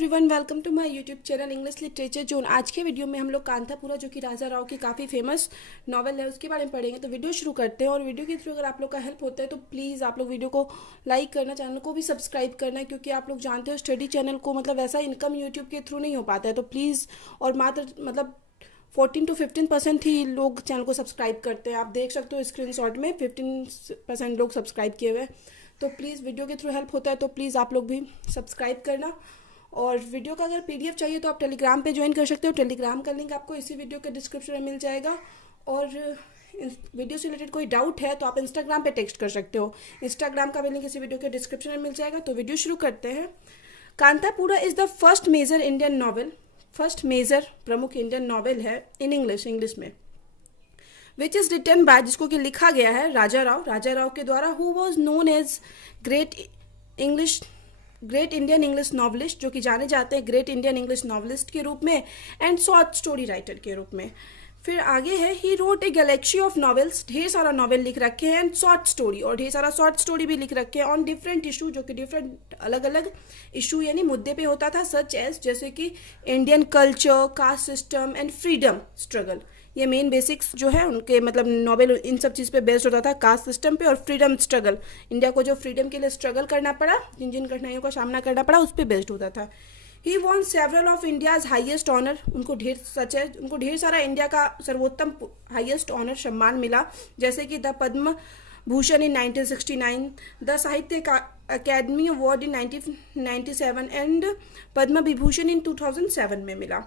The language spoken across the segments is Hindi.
Everyone, welcome to my YouTube channel English literature zone. आज के वीडियो में हम लोग कांतापुरा जो कि राजा राव की काफ़ी फेमस नॉवल है उसके बारे में पढ़ेंगे। तो वीडियो शुरू करते हैं और वीडियो के थ्रू अगर आप लोग का हेल्प होता है तो प्लीज़ आप लोग वीडियो को लाइक करना, चैनल को भी सब्सक्राइब करना है, क्योंकि आप लोग जानते हो स्टडी चैनल को मतलब वैसा इनकम यूट्यूब के थ्रू नहीं हो पाता है। तो प्लीज़, और मात्र मतलब 14 to 15% ही लोग चैनल को सब्सक्राइब करते हैं। आप देख सकते हो स्क्रीनशॉट में 15% लोग सब्सक्राइब किए हुए हैं। तो प्लीज़ वीडियो के थ्रू हेल्प होता है तो प्लीज़ आप लोग भी सब्सक्राइब करना। और वीडियो का अगर पीडीएफ चाहिए तो आप टेलीग्राम पे ज्वाइन कर सकते हो। टेलीग्राम का लिंक आपको इसी वीडियो के डिस्क्रिप्शन में मिल जाएगा। और वीडियो से रिलेटेड कोई डाउट है तो आप इंस्टाग्राम पे टेक्स्ट कर सकते हो। इंस्टाग्राम का भी लिंक इसी वीडियो के डिस्क्रिप्शन में मिल जाएगा। तो वीडियो शुरू करते हैं। Kanthapura is the first major Indian novel, first major प्रमुख इंडियन नॉवल है इन इंग्लिश में, विच इज़ रिटन बाय, जिसको कि लिखा गया है राजा राव के द्वारा, who was known as great Indian English novelist, जो कि जाने जाते हैं ग्रेट इंडियन इंग्लिश नॉवलिस्ट के रूप में, एंड शॉर्ट स्टोरी राइटर के रूप में। फिर आगे है, he wrote a Galaxy of novels, ढेर सारा नॉवेल लिख रखे हैं, एंड शॉर्ट स्टोरी, और ढेर सारा शॉर्ट स्टोरी भी लिख रखे हैं ऑन डिफरेंट इशू, जो कि डिफरेंट अलग अलग इशू यानी मुद्दे पे होता था, सच एज जैसे कि Indian culture, caste system and freedom struggle. ये मेन बेसिक्स जो है उनके मतलब नॉवेल इन सब चीज़ पे बेस्ड होता था, कास्ट सिस्टम पे और फ्रीडम स्ट्रगल, इंडिया को जो फ्रीडम के लिए स्ट्रगल करना पड़ा, जिन जिन कठिनाइयों का सामना करना पड़ा उस पर बेस्ड होता था। He won several of India's highest honour, उनको ढेर सारा इंडिया का सर्वोत्तम हाइएस्ट ऑनर सम्मान मिला, जैसे कि the Padma Bhushan in 1969, the साहित्य academy award in 1997 and Padma Vibhushan इन 2007 में मिला।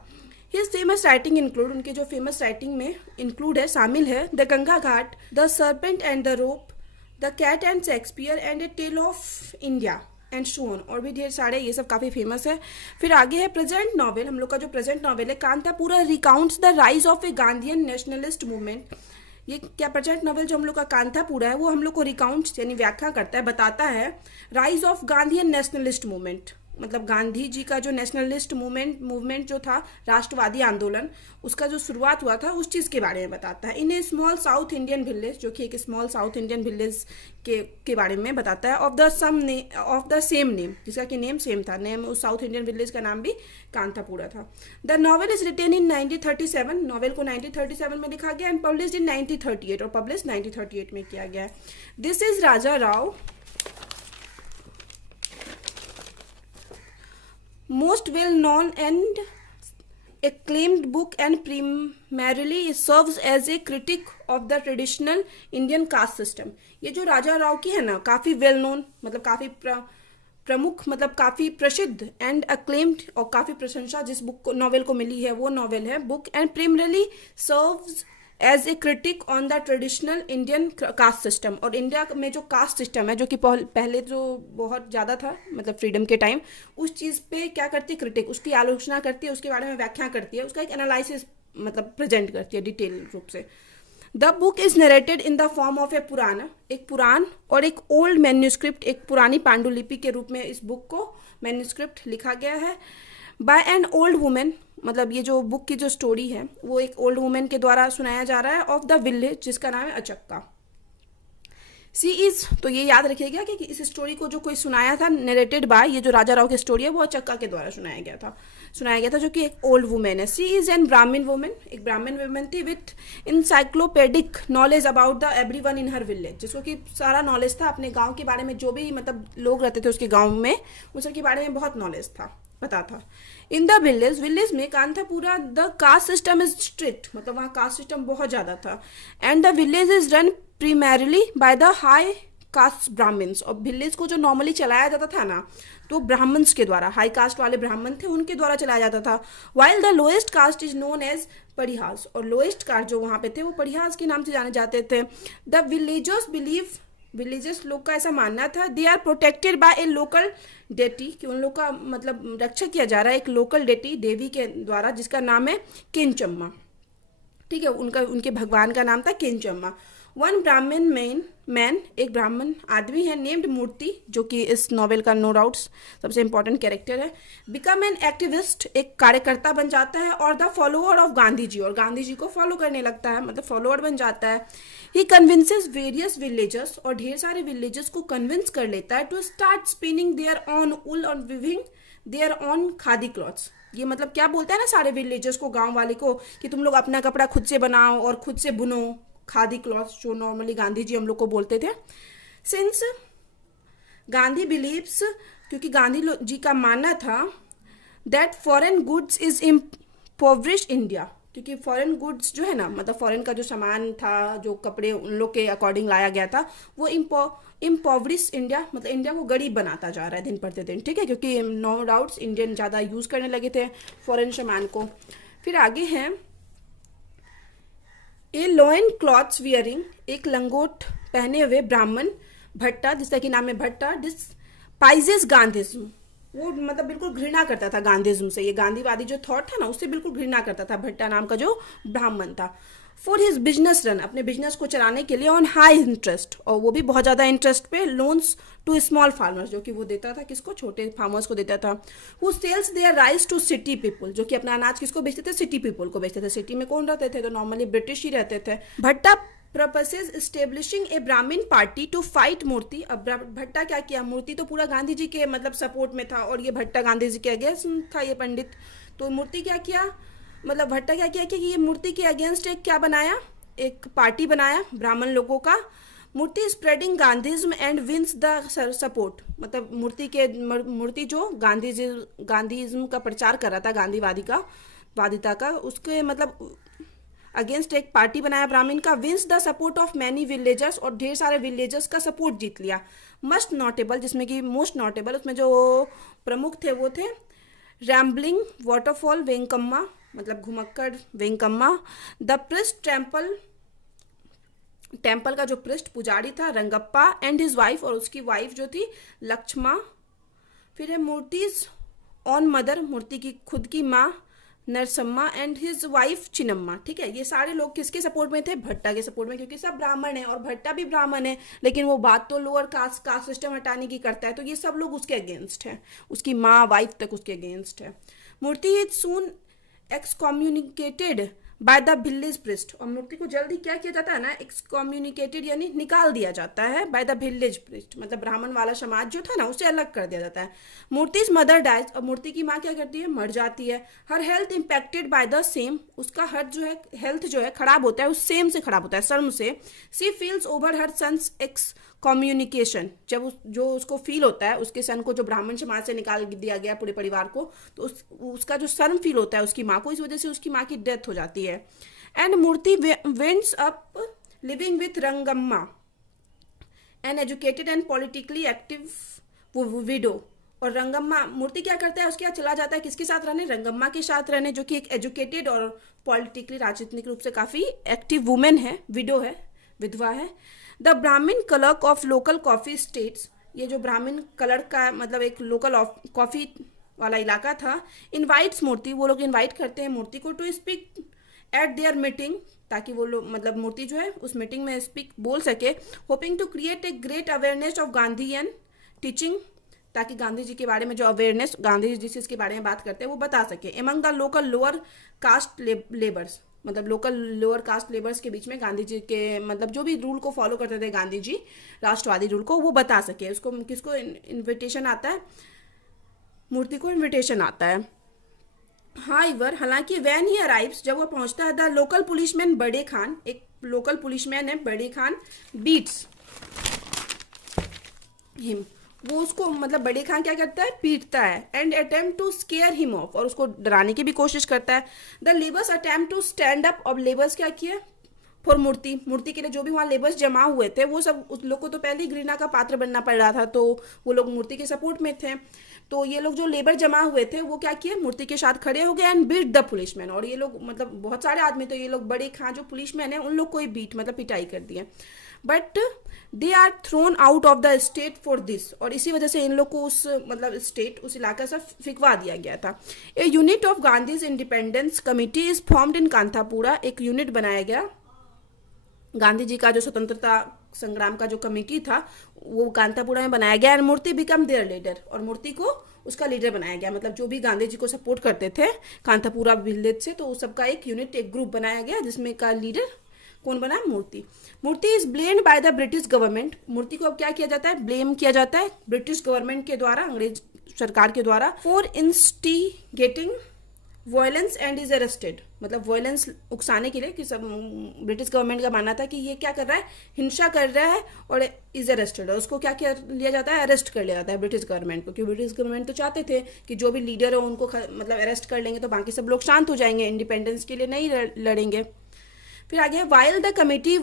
हिज फेमस राइटिंग इंक्लूड, उनके जो फेमस राइटिंग में इंक्लूड है, शामिल है, the Ganga ghat, the serpent and the rope, the cat and Shakespeare and a tale of India and so on, और भी ढेर सारे, ये सब काफ़ी फेमस है। फिर आगे है प्रेजेंट नॉवेल, हम लोग का जो प्रेजेंट नॉवेल है, Kanthapura recounts the rise of A Gandhian nationalist movement. ये क्या प्रेजेंट नॉवेल जो हम लोग का कांतापुरा है वो हम लोग को रिकाउंट यानी व्याख्या करता है, बताता है rise of Gandhian nationalist movement, मतलब गांधी जी का जो नेशनलिस्ट मूवमेंट जो था, राष्ट्रवादी आंदोलन, उसका जो शुरुआत हुआ था उस चीज़ के बारे में बताता है। इन ए स्मॉल साउथ इंडियन विलेज, जो कि एक स्मॉल साउथ इंडियन विलेज के बारे में बताता है, ऑफ द सेम नेम, जिसका कि नेम सेम था, नेम उस साउथ इंडियन विलेज का नाम भी कांतापुरा था। The novel is written in 1937, novel को 1937 में लिखा गया, एंड पब्लिश्ड इन 1938, और पब्लिश 1938 में किया गया है। This is Raja Rao most well known and acclaimed book, and primarily it serves as a critic of the traditional Indian caste system। ये जो राजा राव की है ना, काफ़ी वेल नोन मतलब काफ़ी प्रमुख मतलब काफ़ी प्रसिद्ध एंड अक्लेम्ड और काफ़ी प्रशंसा जिस बुक को नॉवेल को मिली है वो नॉवेल है book, and primarily serves as a critique on the traditional Indian caste system, और इंडिया में जो कास्ट सिस्टम है जो कि पहले जो बहुत ज़्यादा था मतलब फ्रीडम के टाइम, उस चीज़ पे क्या करती है क्रिटिक, उसकी आलोचना करती है, उसके बारे में व्याख्या करती है, उसका एक एनालिसिस मतलब प्रेजेंट करती है डिटेल रूप से। The book is narrated in the form of a Purana, एक पुराण और एक ओल्ड मैन्यूस्क्रिप्ट, एक पुरानी पांडुलिपि के रूप में इस बुक को मैन्यूस्क्रिप्ट लिखा गया है, बाय एन ओल्ड वुमेन, मतलब ये जो बुक की जो स्टोरी है वो एक ओल्ड वुमेन के द्वारा सुनाया जा रहा है, ऑफ द विलेज, जिसका नाम है अचक्का। सी इज, तो ये याद रखिएगा कि इस स्टोरी को जो कोई सुनाया था, नरेटेड बाय, ये जो राजा राव की स्टोरी है वो अचक्का के द्वारा सुनाया गया था, जो कि एक ओल्ड वुमेन है। She is an Brahmin woman, एक ब्राह्मण वुमेन थी, with encyclopedic knowledge about the everyone in her village, जिसको कि सारा नॉलेज था अपने गाँव के बारे में, जो भी मतलब लोग रहते थे उसके गाँव में, उन सबके बारे में बहुत नॉलेज था, पता था। इन द विलेज में Kanthapura the caste system is strict, मतलब वहाँ कास्ट सिस्टम बहुत ज़्यादा था, and the village is run primarily by the high caste Brahmins, और विलेज को जो नॉर्मली चलाया जाता था ना तो ब्राह्मण्स के द्वारा, हाई कास्ट वाले ब्राह्मण थे उनके द्वारा चलाया जाता था। While the lowest caste is known as pariahs, और लोएस्ट कास्ट जो वहाँ पे थे वो परिहास के नाम से जाने जाते थे। द विलेजर्स लोग का ऐसा मानना था, they are protected by a local deity, कि उन लोग का मतलब रक्षा किया जा रहा है एक लोकल डेटी देवी के द्वारा, जिसका नाम है किंचम्मा, ठीक है, उनके भगवान का नाम था किंचम्मा। वन ब्राह्मण मैन, एक ब्राह्मण आदमी है, नेम्ड मूर्ति, जो कि इस नॉवेल का नो डाउट्स सबसे इंपॉर्टेंट कैरेक्टर है, बिकम एन एक्टिविस्ट, एक कार्यकर्ता बन जाता है, और the follower of Gandhi ji, और गांधी जी को फॉलो करने लगता है, मतलब फॉलोअर बन जाता है। ही कन्विंसेस वेरियस विलेजर्स, और ढेर सारे विलेजर्स को कन्विंस कर लेता है, to start spinning their own wool और weaving their own khadi cloths. ये मतलब क्या बोलते हैं ना सारे विलेजर्स को, गांव वाले को, कि तुम लोग अपना कपड़ा खुद से बनाओ और खुद से बुनो, खादी क्लॉथ्स जो नॉर्मली गांधी जी हम लोग को बोलते थे। सिंस गांधी बिलीव्स, क्योंकि गांधी जी का मानना था that foreign goods is impoverish India, क्योंकि फॉरेन गुड्स जो है ना, मतलब फॉरेन का जो सामान था, जो कपड़े उन लोग के अकॉर्डिंग लाया गया था, वो इम्पोवरिश इंडिया, मतलब इंडिया को गरीब बनाता जा रहा है दिन प्रतिदिन, ठीक है, क्योंकि नो डाउट्स इंडियन ज़्यादा यूज़ करने लगे थे फॉरेन सामान को। फिर आगे हैं ए लोइन क्लॉथ्स वियरिंग, एक लंगोट पहने हुए ब्राह्मण भट्टा, जिसका कि नाम है भट्टा, डिस्पाइजेस गांधीज्म, वो मतलब बिल्कुल घृणा करता था गांधीज्म से, ये गांधीवादी जो थॉट था ना उससे बिल्कुल घृणा करता था भट्टा नाम का जो ब्राह्मण था। फॉर हिज बिजनेस रन, अपने बिजनेस को चलाने के लिए, ऑन हाई इंटरेस्ट, और वो भी बहुत ज़्यादा इंटरेस्ट पे, लोन्स टू स्मॉल फार्मर्स, जो कि वो देता था किसको, छोटे फार्मर्स को देता था। वो sells their rice to city people, जो कि अपना अनाज किसको बेचते थे, सिटी पीपल को बेचते थे। सिटी में कौन रहते थे, तो नॉर्मली ब्रिटिश ही रहते थे। भट्टा प्रपोजेस एस्टेब्लिशिंग ए ब्राह्मण पार्टी टू फाइट मूर्ति। अब भट्टा क्या किया, मूर्ति तो पूरा गांधी जी के मतलब सपोर्ट में था, और ये भट्टा गांधी जी के अगेंस्ट था ये पंडित। तो मूर्ति क्या किया, मतलब भट्टा क्या किया कि ये मूर्ति के अगेंस्ट एक क्या बनाया, एक पार्टी बनाया ब्राह्मण लोगों का। Moorthy spreading Gandhism and wins the support, मतलब मूर्ति जो गांधीज्म का प्रचार कर रहा था, वादिता का, उसके मतलब अगेंस्ट एक पार्टी बनाया ब्राह्मण का। Wins the support of many villagers, और ढेर सारे विलेजर्स का सपोर्ट जीत लिया। मस्ट नोटेबल, जिसमें कि मोस्ट नोटेबल उसमें जो प्रमुख थे वो थे रैम्बलिंग वाटरफॉल वेंकम्मा, मतलब घुमक्कड़ वेंकम्मा। द प्रिस्ट टेम्पल का जो पृष्ठ पुजारी था रंगप्पा, एंड हिज वाइफ, और उसकी वाइफ जो थी लक्ष्मा। फिर है मूर्तिज ऑन मदर, मूर्ति की खुद की माँ Narsamma, and his wife Chinnamma, ठीक है। ये सारे लोग किसके सपोर्ट में थे, भट्टा के सपोर्ट में, क्योंकि सब ब्राह्मण है और भट्टा भी ब्राह्मण है, लेकिन वो बात तो लोअर कास्ट सिस्टम हटाने की करता है, तो ये सब लोग उसके अगेंस्ट है, उसकी माँ वाइफ तक उसके अगेंस्ट है। Moorthy is soon excommunicated by the village priest, और मूर्ति को जल्दी क्या किया जाता है ना, एक्सकम्युनिकेटेड यानी निकाल दिया जाता है, बाय द विलेज प्रिस्ट, मतलब ब्राह्मण वाला समाज जो था ना उसे अलग कर दिया जाता है। मूर्तिज मदर डाइज, और मूर्ति की माँ क्या करती है, मर जाती है। Her health impacted by the same, उसका हेल्थ जो है खराब होता है, उस सेम से खराब होता है, शर्म से। She feels over her son's excommunication, जब जो उसको फील होता है उसके सन को, जो ब्राह्मण समाज से निकाल दिया गया पूरे परिवार को, तो उसका जो शर्म फील होता है उसकी माँ को, इस वजह से उसकी माँ की डेथ हो जाती है। And Moorthy ends up living with Rangamma, an educated and politically active widow. और रंगम्मा, मूर्ति क्या करता है, उसके यहाँ चला जाता है किसके साथ रहने, रंगम्मा के साथ रहने, जो कि एक एजुकेटेड और पॉलिटिकली राजनीतिक रूप से काफ़ी एक्टिव वुमेन है, विडो है, विधवा है। द ब्राह्मण clerk of local coffee states, ये जो ब्राह्मण क्लर्क का मतलब एक लोकल कॉफी वाला इलाका था, इनवाइट्स मूर्ति, वो लोग इनवाइट करते हैं मूर्ति को to speak at their meeting, ताकि वो लोग मतलब मूर्ति जो है उस मीटिंग में बोल सके। Hoping to create a great awareness of Gandhi and teaching, ताकि गांधी जी के बारे में जो अवेयरनेस, गांधी जी जिस चीज़ के बारे में बात करते हैं वो बता सके। Among the local lower caste labours, मतलब लोकल लोअर कास्ट लेबर्स के बीच में गांधी जी के मतलब जो भी रूल को फॉलो करते थे गांधी जी, राष्ट्रवादी रूल को, वो बता सके। उसको किसको इन्विटेशन आता है, मूर्ति को इन्विटेशन आता है। हाइवर, हालांकि वैन ही अराइव्स, जब वो पहुंचता है, द लोकल पुलिसमैन बड़े खान, एक लोकल पुलिसमैन है बड़े खान, बीट्स हिम, वो उसको मतलब बड़े खान क्या करता है, पीटता है। And attempt to scare him off, और उसको डराने की भी कोशिश करता है। The labours attempt to stand up, और लेबर्स क्या किया फॉर मूर्ति के लिए, जो भी वहाँ लेबर्स जमा हुए थे वो सब, उस लोग को तो पहले ही घृणा का पात्र बनना पड़ रहा था, तो वो लोग मूर्ति के सपोर्ट में थे। तो ये लोग जो लेबर जमा हुए थे वो क्या किए, मूर्ति के साथ खड़े हो गए एंड बीट द पुलिसमैन, और ये लोग मतलब बहुत सारे आदमी, तो ये लोग बड़े खां जो पुलिसमैन है उन लोग को ही बीट मतलब पिटाई कर दिया। But they are thrown out of the state for this, और इसी वजह से इन लोग को उस मतलब स्टेट, उस इलाका से फिकवा दिया गया था। A unit of Gandhi's independence committee is formed in Kanthapura, एक यूनिट बनाया गया गांधी जी का जो स्वतंत्रता संग्राम का जो कमेटी था वो कांतापुरा में बनाया गया। And Moorthy become their leader, और मूर्ति को उसका लीडर बनाया गया, मतलब जो भी गांधी जी को सपोर्ट करते थे कांतापुरा विलेज से, तो उस सबका एक यूनिट, एक ग्रुप बनाया गया, जिसमें का लीडर कौन बना, Moorthy is blamed by the British government, Moorthy को अब क्या किया जाता है, ब्लेम किया जाता है ब्रिटिश गवर्नमेंट के द्वारा, अंग्रेज सरकार के द्वारा for instigating violence and is arrested, मतलब वायलेंस उकसाने के लिए कि सब ब्रिटिश गवर्नमेंट का मानना था कि ये क्या कर रहा है, हिंसा कर रहा है और इज अरेस्टेड, और उसको क्या किया लिया जाता है, अरेस्ट कर लिया जाता है ब्रिटिश गवर्नमेंट को, क्योंकि ब्रिटिश गवर्नमेंट तो चाहते थे कि जो भी लीडर है उनको मतलब अरेस्ट कर लेंगे तो बाकी सब लोग शांत हो जाएंगे, इंडिपेंडेंस के लिए नहीं लड़ेंगे। फिर आगे while the committee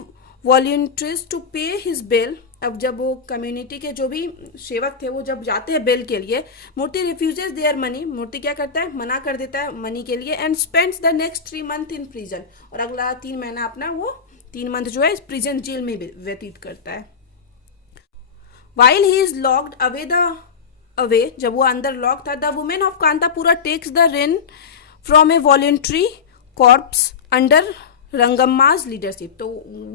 volunteers to pay his bail, अब जब वो कम्युनिटी के जो भी सेवक थे वो जब जाते हैं बेल के लिए, मूर्ति रिफ्यूजेस देयर मनी, मूर्ति क्या करता है, मना कर देता है मनी के लिए, and spends the next 3 month in prison, और अगला 3 महीना अपना वो 3 मंथ जो है प्रिजन जेल में व्यतीत करता है। While he is locked away जब वो अंदर लॉक था, the women of Kanthapura takes the rein from a voluntary corps under Rangamma's leadership, तो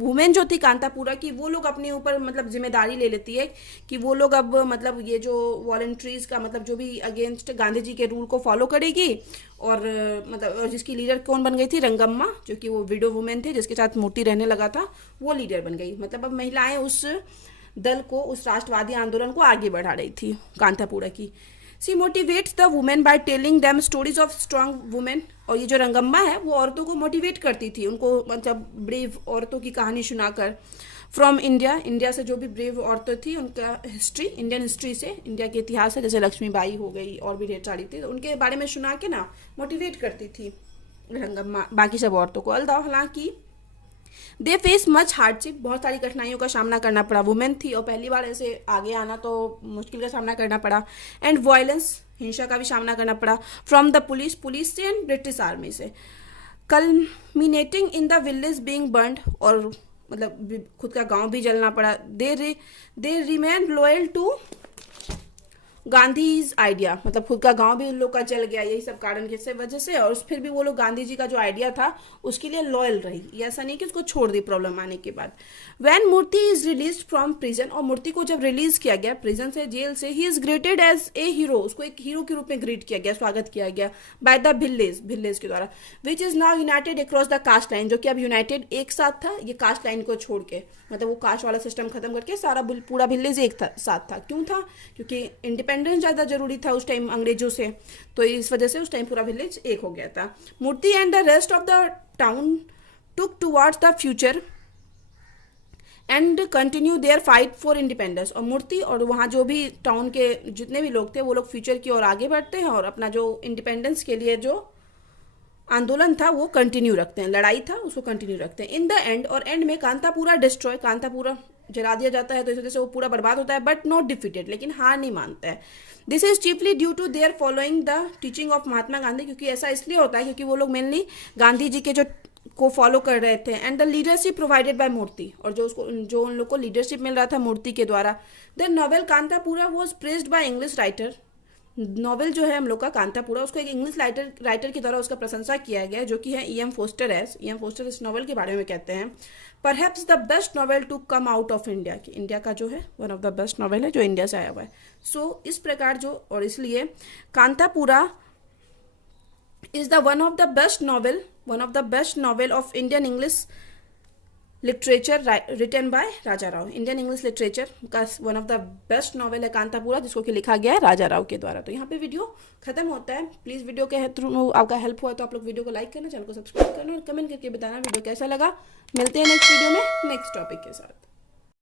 वुमेन जो थी कांतापुरा की वो लोग अपने ऊपर मतलब जिम्मेदारी ले लेती है कि वो लोग अब मतलब ये जो वॉलंटरीज का मतलब जो भी अगेंस्ट गांधी जी के रूल को फॉलो करेगी, और मतलब जिसकी लीडर कौन बन गई थी, रंगम्मा, जो कि वो विडो वुमेन थे जिसके साथ मूर्ति रहने लगा था, वो लीडर बन गई। मतलब अब महिलाएं उस दल को, उस राष्ट्रवादी आंदोलन को आगे बढ़ा रही थी कांतापुरा की। She motivates the women by telling them stories of strong women, और ये जो रंगम्मा है वो औरतों को मोटिवेट करती थी, उनको मतलब ब्रेव औरतों की कहानी सुनाकर। फ्रॉम इंडिया से जो भी ब्रेव औरतें थी उनका हिस्ट्री, इंडियन हिस्ट्री से, इंडिया के इतिहास से, जैसे लक्ष्मीबाई हो गई और भी ढेर सारी थी, तो उनके बारे में सुना के ना मोटिवेट करती थी रंगम्मा बाकी सब औरतों को। हालांकि दे फेस मच हार्डशिप, बहुत सारी कठिनाइयों का सामना करना पड़ा, वुमेन थी और पहली बार ऐसे आगे आना तो मुश्किल का सामना करना पड़ा, एंड वायलेंस, हिंसा का भी सामना करना पड़ा, फ्रॉम द पुलिस से एंड ब्रिटिश आर्मी से, culminating in the village being burned, और मतलब खुद का गांव भी जलना पड़ा। They remain loyal to Gandhi idea, मतलब खुद का गांव भी उन लोग का जल गया, यही सब कारण की वजह से, और फिर भी वो लोग गांधी जी का जो आइडिया था उसके लिए लॉयल रही, ये ऐसा नहीं कि उसको छोड़ दी प्रॉब्लम आने के बाद। When Moorthy is release from prison, और मूर्ति को जब रिलीज किया गया प्रिजन से, जेल से, he is greeted as a hero, उसको एक हीरो के रूप में ग्रीट किया गया, स्वागत किया गया बाय द भिल्लेज के द्वारा, which is now united across the caste line, जो कि अब यूनाइटेड एक साथ था, ये कास्ट लाइन को छोड़ के, मतलब वो कास्ट वाला सिस्टम खत्म करके सारा पूरा भिल्लेज एक साथ था। क्यों था? क्योंकि इंडिपेंडेंस ज़्यादा जरूरी था उस टाइम अंग्रेजों से, तो इस वजह से उस टाइम पूरा विलेज एक हो गया था। Moorthy and the rest of the town took towards the future and continue their fight for independence, और मूर्ति और वहाँ जो भी टाउन के जितने भी लोग थे वो लोग फ्यूचर की ओर आगे बढ़ते हैं और अपना जो इंडिपेंडेंस के लिए जो आंदोलन था वो कंटिन्यू रखते हैं, लड़ाई था उसको कंटिन्यू रखते हैं। इन द एंड, और एंड में कांतापुरा डिस्ट्रॉय, कांतापुरा जला दिया जाता है तो इस वजह से वो पूरा बर्बाद होता है, बट नॉट डिफीटेड, लेकिन हार नहीं मानता है। This is chiefly due to their following the teaching of Mahatma Gandhi, क्योंकि ऐसा इसलिए होता है क्योंकि वो लोग मेनली गांधी जी के जो को फॉलो कर रहे थे, and the leadership provided by Moorthy, और जो उन लोग को लीडरशिप मिल रहा था मूर्ति के द्वारा। The novel Kanthapura was praised by English writer, novel जो है हम लोग का कांतापुरा, उसको एक इंग्लिश राइटर की द्वारा उसका प्रशंसा किया गया जो कि है ई एम फोस्टर इस नॉवेल के बारे में कहते हैं perhaps the best novel to come out of India, कि इंडिया का जो है one of the best novel है जो इंडिया से आया हुआ है। सो इस प्रकार जो, और इसलिए Kanthapura is the one of the best novel of Indian English literature written by Raja Rao, Indian English literature का one of the best novel है कांतापुरा, जिसको कि लिखा गया है राजा राव के द्वारा। तो यहाँ पे वीडियो खत्म होता है। प्लीज़ वीडियो के थ्रू आपका हेल्प हुआ तो आप लोग वीडियो को लाइक करना, चैनल को सब्सक्राइब करना और कमेंट करके बताना वीडियो कैसा लगा। मिलते हैं नेक्स्ट वीडियो में नेक्स्ट टॉपिक के साथ।